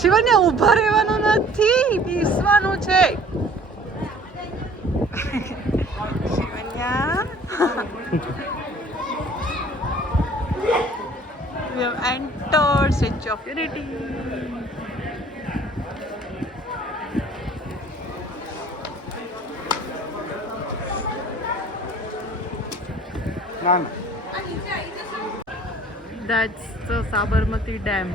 શિવન્ય ઊભા રહેવાનું નથી, બેસવાનું છે. શિવન્યા we have entered Statue of Unity. That's the Sabarmati Dam.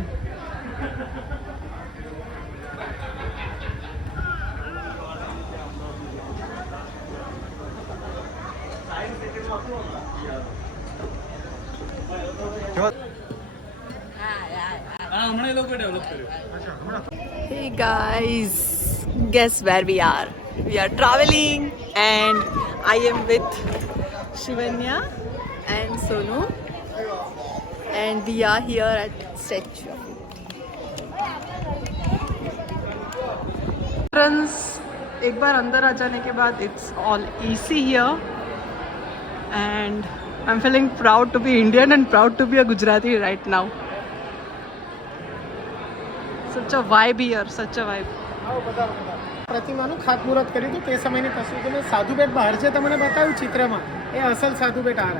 Hey guys, guess where we are? We are traveling and I am with Shivanya and Sonu and we are here at Statue of Unity. Friends, एक बार अंदर आ जाने के बाद it's all easy here and I'm feeling proud to be Indian and proud to be a Gujarati right now. Such a vibe here, such a vibe. પ્રતિમાનું ખાતમુહૂર્ત કર્યું હતું તે સમયની તસવીર મેં સાધુ બેટ બહાર છે તમને બતાવ્યું ચિત્રમાં એ અસલ સાધુ બેટ આ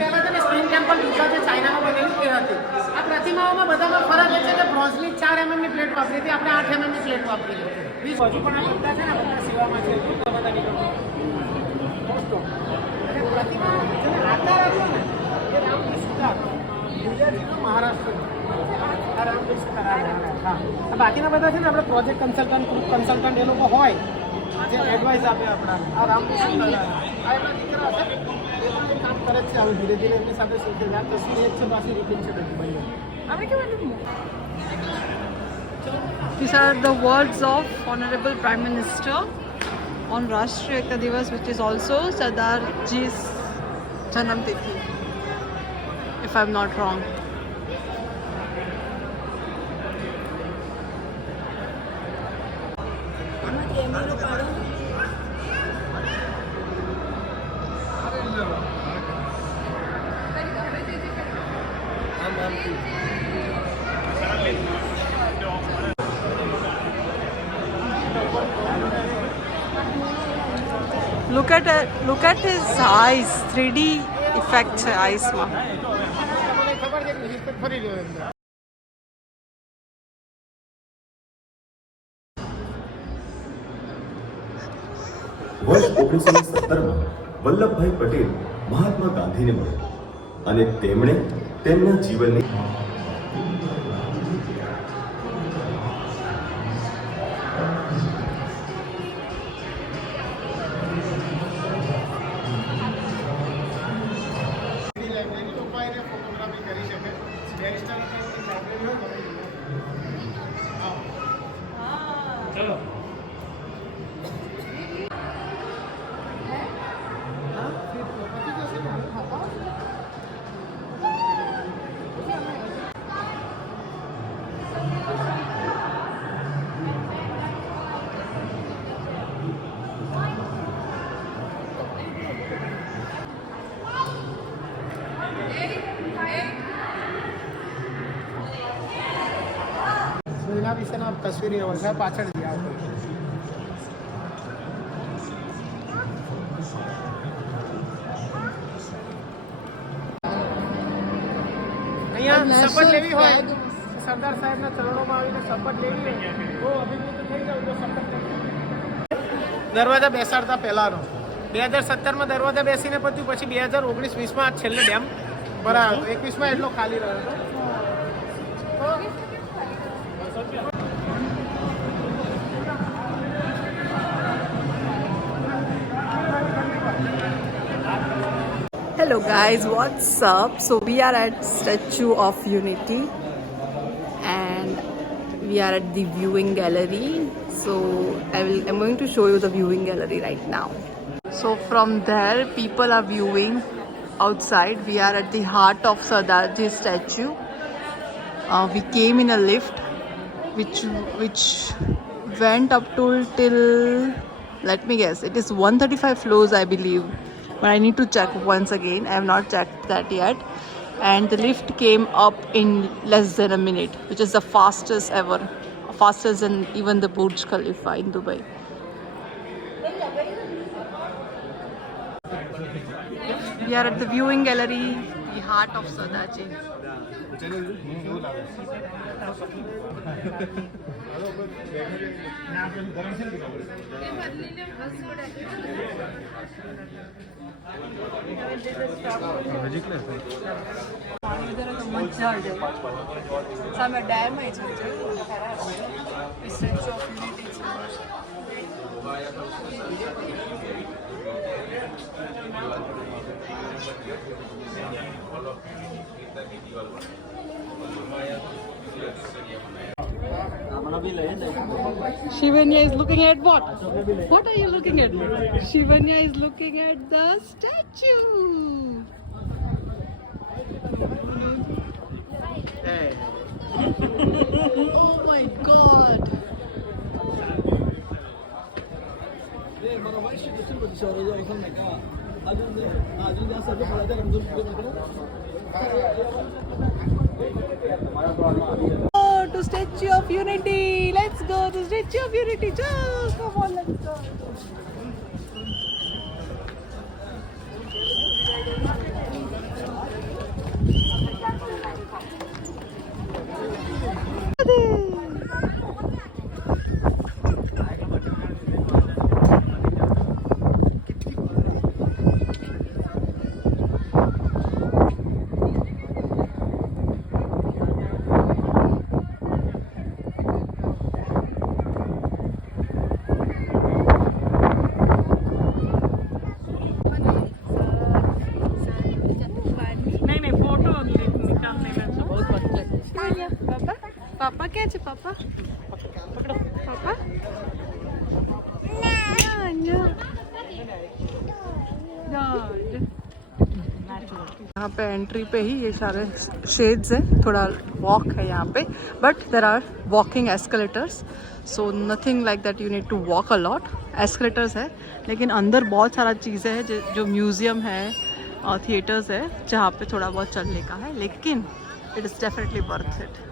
પહેલા તેને સ્પ્રિંગ ટેમ્પલ બીજા જે ચાઇનામાં બનેલું તે હતી આ પ્રતિમાઓમાં બધામાં ફરક એ છે કે બ્રોન્ઝની 4 mm ની પ્લેટ વાપરી હતી આપણે 8 mm ની પ્લેટ વાપરી હતી હજુ પણ આ બધા છે ને બધા સેવામાં છે બધા નીકળો અને પ્રતિમા જેને આકાર આપ્યો ને એ રામજી સીતા ગુજરાતીનો મહારાષ્ટ્ર બાકીના બધા છે ને આપણે પ્રોજેક્ટ કન્સલ્ટન્ટ એ લોકો હોય જે એડવાઇસ આપે આપણા આ રામકૃષ્ણ આ એમના દીકરા છે એ કામ કરે છે હવે ધીરે ધીરે એમની સાથે શીખે આ તસવીર એક છે પાછી રિપીટ છે બધી ભાઈઓ આપણે કેવું These are the words of Honorable Prime Minister on Rashtriya Ekta Divas, which is also Sardar Ji's Janam Tithi, if I'm not wrong. Look at his eyes, 3D effect છે eyes માં. તમને ખબર છે કે રિસ્પેક્ટ ફરી લ્યો એમ વર્ષ 1970માં વલ્લભભાઈ પટેલ મહાત્મા ગાંધીને મળ્યા અને તેમણે તેમના જીવનની ફોટોગ્રાફી કરી શકે બેરિસ્ટર લાઇબ્રેરી હોય ચલો એના વિશેના તસવીરી હોય પાછળ જ યાદ હોય અહીંયા શપથ લેવી હોય સરદાર સાહેબના ચરણોમાં આવીને શપથ લેવી હોય તો અભિભૂત થઈ જાવ તો શપથ દરવાજા બેસાડતા પહેલાનો 2017માં દરવાજા બેસીને પત્યું પછી 2019-20માં આ છેલ્લે ડેમ ભરાયો 21માં એટલો ખાલી રહ્યો હતો Hello guys, what's up? So we are at Statue of Unity and we are at the viewing gallery. So I'm going to show you the viewing gallery right now. So from there people are viewing outside. We are at the heart of Sardarji statue. We came in a lift which went up till let me guess, it is 135 floors I believe. But I need to check once again. I have not checked that yet. and the lift came up in less than a minute, which is the fastest ever, faster than even the Burj Khalifa in Dubai. We are at the viewing gallery, the heart of Sadaji. મજા આવે સામે dam છે statue of unity છે. Shivanya is looking at what? What are you looking at? Shivanya is looking at the statue. Oh my god. Oh, to Statue of Unity. Let's go to Statue of Unity. Come on, let's go. पापा क्या है पापा पापा यहाँ पे entry पे ही ये सारे शेड्स है, थोड़ा वॉक है यहाँ पे, but there are walking escalators, so nothing like that you need to walk a lot. Escalators है लेकिन अंदर बहुत सारा चीज़ें हैं जो म्यूज़ियम है और थिएटर्स है जहाँ पे थोड़ा बहुत चलने का है, लेकिन it is definitely worth it.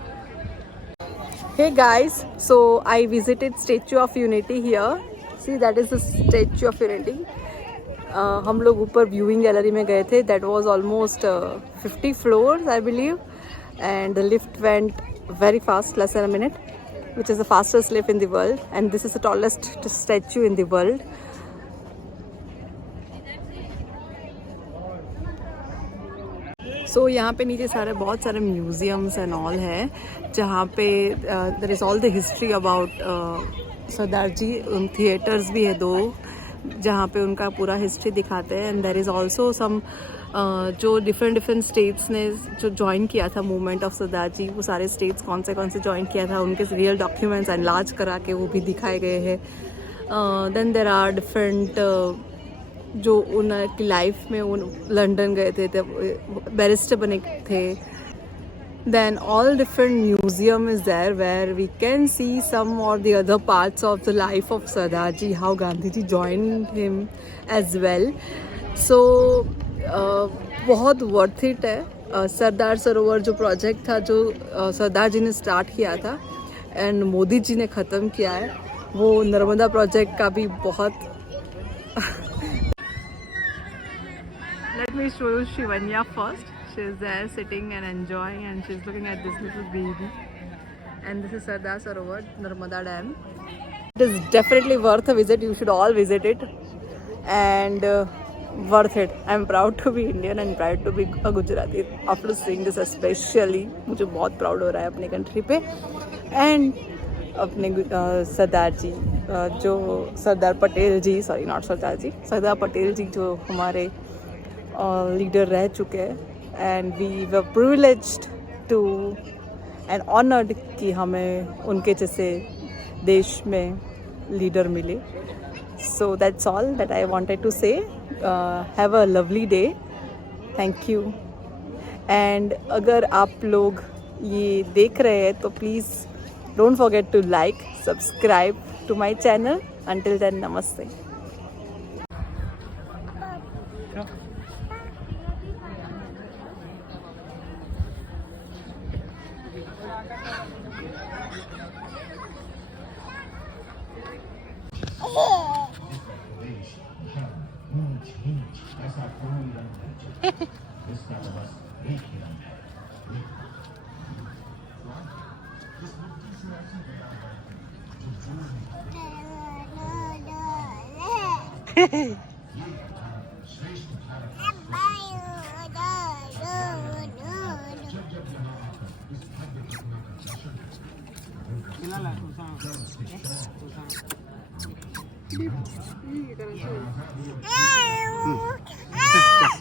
Hey guys, so I visited Statue of Unity here. See, that is the Statue of Unity. हम लोग ऊपर viewing gallery में गए थे. That was almost 50 floors, I believe, and the lift went very fast, less than a minute, which is the fastest lift in the world. And this is the tallest statue in the world. सो यहाँ पे नीचे सारे बहुत सारे museums and all है जहाँ पे there is all the history about Sardar ji. Theatres भी है 2 जहाँ पे उनका पूरा हिस्ट्री दिखाते हैं. And there is also some जो डिफरेंट स्टेट्स ने जो ज्वाइन किया था मूवमेंट ऑफ सरदार जी, वो सारे स्टेट्स कौन से ज्वाइन किया था, उनके रियल डॉक्यूमेंट्स एनलार्ज करा के वो भी दिखाए गए हैं. देन देर आर डिफरेंट जो उनकी लाइफ में उन लंदन गए थे तब बैरिस्टर बने थे. Then all different museum is there where we can see some और the other parts of the life of Sardar ji, how Gandhi ji join him as well. So बहुत वर्थ इट है. सरदार सरोवर जो प्रोजेक्ट था जो सरदार जी ने स्टार्ट किया था एंड मोदी जी ने ख़त्म किया है, वो नर्मदा प्रोजेक्ट का भी बहुत Let me show you Shivanya first. She is there sitting and enjoying, and she is looking at this little baby. And this is Sardar Sarovar, Narmada Dam. It is definitely worth a visit. You should all visit it, and worth it. I am proud to be Indian and proud to be a Gujarati. After seeing this, especially, मुझे बहुत proud हो रहा है अपने country पे, and अपने सरदार जी जो Sardar Patel ji, sorry not Sardar ji, Sardar Patel ji जो हमारे लीडर रह चुके हैं. And we were privileged to and honoured कि हमें उनके जैसे देश में लीडर मिले. So that's all that I wanted to say. Have a lovely day. Thank you. And अगर आप लोग ये देख रहे हैं तो please don't forget to like, subscribe to my channel. Until then, नमस्ते.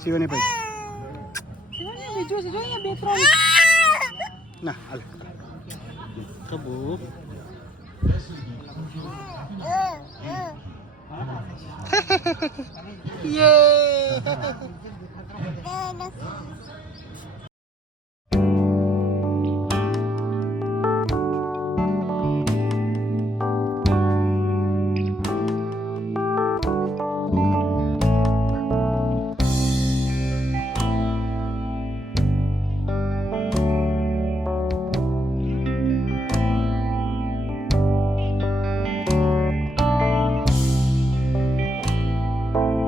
शिवने पाहिजे ना आलं कबूक ये